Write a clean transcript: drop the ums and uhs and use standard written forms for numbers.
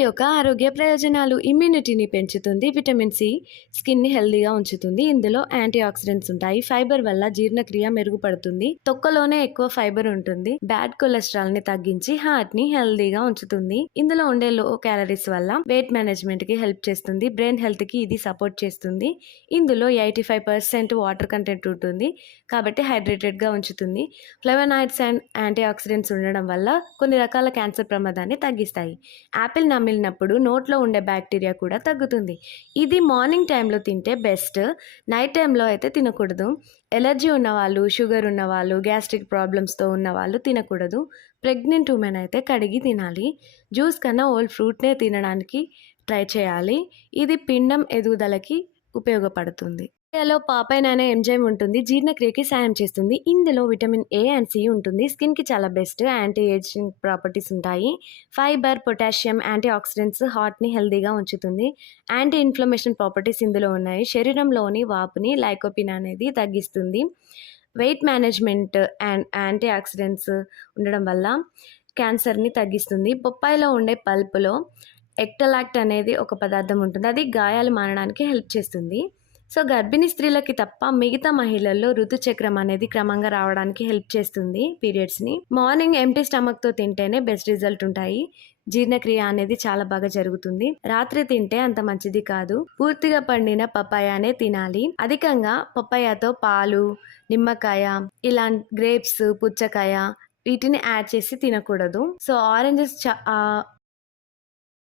Apple యొక్క ఆరోగ్య ప్రయోజనాలు: ఇమ్యూనిటీని పెంచుతుంది. విటమిన్ సి స్కిన్ని హెల్దీగా ఉంచుతుంది. ఇందులో యాంటీ ఆక్సిడెంట్స్ ఉంటాయి. ఫైబర్ వల్ల జీర్ణక్రియ మెరుగుపడుతుంది. తొక్కలోనే ఎక్కువ ఫైబర్ ఉంటుంది. బ్యాడ్ కొలెస్ట్రాల్ ని తగ్గించి హార్ట్ ని హెల్దీగా ఉంచుతుంది. ఇందులో ఉండే లో క్యాలరీస్ వల్ల వెయిట్ మేనేజ్మెంట్ కి హెల్ప్ చేస్తుంది. బ్రెయిన్ హెల్త్ కి ఇది సపోర్ట్ చేస్తుంది. ఇందులో 85% వాటర్ కంటెంట్ ఉంటుంది కాబట్టి హైడ్రేటెడ్ గా ఉంచుతుంది. ఫ్లేవనాయిడ్స్ అండ్ యాంటీ ఆక్సిడెంట్స్ ఉండడం వల్ల కొన్ని రకాల క్యాన్సర్ ప్రమాదాన్ని తగ్గిస్తాయి. యాపిల్ నమిలినప్పుడు నోట్లో ఉండే బ్యాక్టీరియా కూడా తగ్గుతుంది. ఇది మార్నింగ్ టైంలో తింటే బెస్ట్. నైట్ టైంలో అయితే తినకూడదు. ఎలర్జీ ఉన్నవాళ్ళు, షుగర్ ఉన్నవాళ్ళు, గ్యాస్ట్రిక్ ప్రాబ్లమ్స్తో ఉన్నవాళ్ళు తినకూడదు. ప్రెగ్నెంట్ ఉమెన్ అయితే కడిగి తినాలి. జ్యూస్ కన్నా ఓల్డ్ ఫ్రూట్నే తినడానికి ట్రై చేయాలి. ఇది పిండం ఎదుగుదలకి ఉపయోగపడుతుంది. లో పాపైన్ అనే ఎంజైమ్ ఉంటుంది. జీర్ణక్రియకి సాయం చేస్తుంది. ఇందులో విటమిన్ ఏ అండ్ సి ఉంటుంది. స్కిన్కి చాలా బెస్ట్. యాంటీ ఏజింగ్ ప్రాపర్టీస్ ఉంటాయి. ఫైబర్, పొటాషియం, యాంటీ ఆక్సిడెంట్స్ హార్ట్ని హెల్దీగా ఉంచుతుంది. యాంటీ ఇన్ఫ్లమేషన్ ప్రాపర్టీస్ ఇందులో ఉన్నాయి. శరీరంలోని వాపుని, లైకోపిన్ అనేది తగ్గిస్తుంది. Weight management and antioxidants ఉండడం వల్ల క్యాన్సర్ని తగ్గిస్తుంది. బొప్పాయిలో ఉండే పల్పులో ఎక్టలాక్ట్ అనేది ఒక పదార్థం ఉంటుంది. అది గాయాలు మానడానికి హెల్ప్ చేస్తుంది. సో గర్భిణీ స్త్రీలకి తప్ప మిగతా మహిళల్లో ఋతుచక్రం అనేది క్రమంగా రావడానికి హెల్ప్ చేస్తుంది. పీరియడ్స్ని మార్నింగ్ ఎంటీ స్టమక్తో తింటేనే బెస్ట్ రిజల్ట్ ఉంటాయి. జీర్ణక్రియ అనేది చాలా బాగా జరుగుతుంది. రాత్రి తింటే అంత మంచిది కాదు. పూర్తిగా పండిన పపాయానే తినాలి. అధికంగా పపాయాతో పాలు, నిమ్మకాయ, ఇలా గ్రేప్స్, పుచ్చకాయ వీటిని యాడ్ చేసి తినకూడదు. So oranges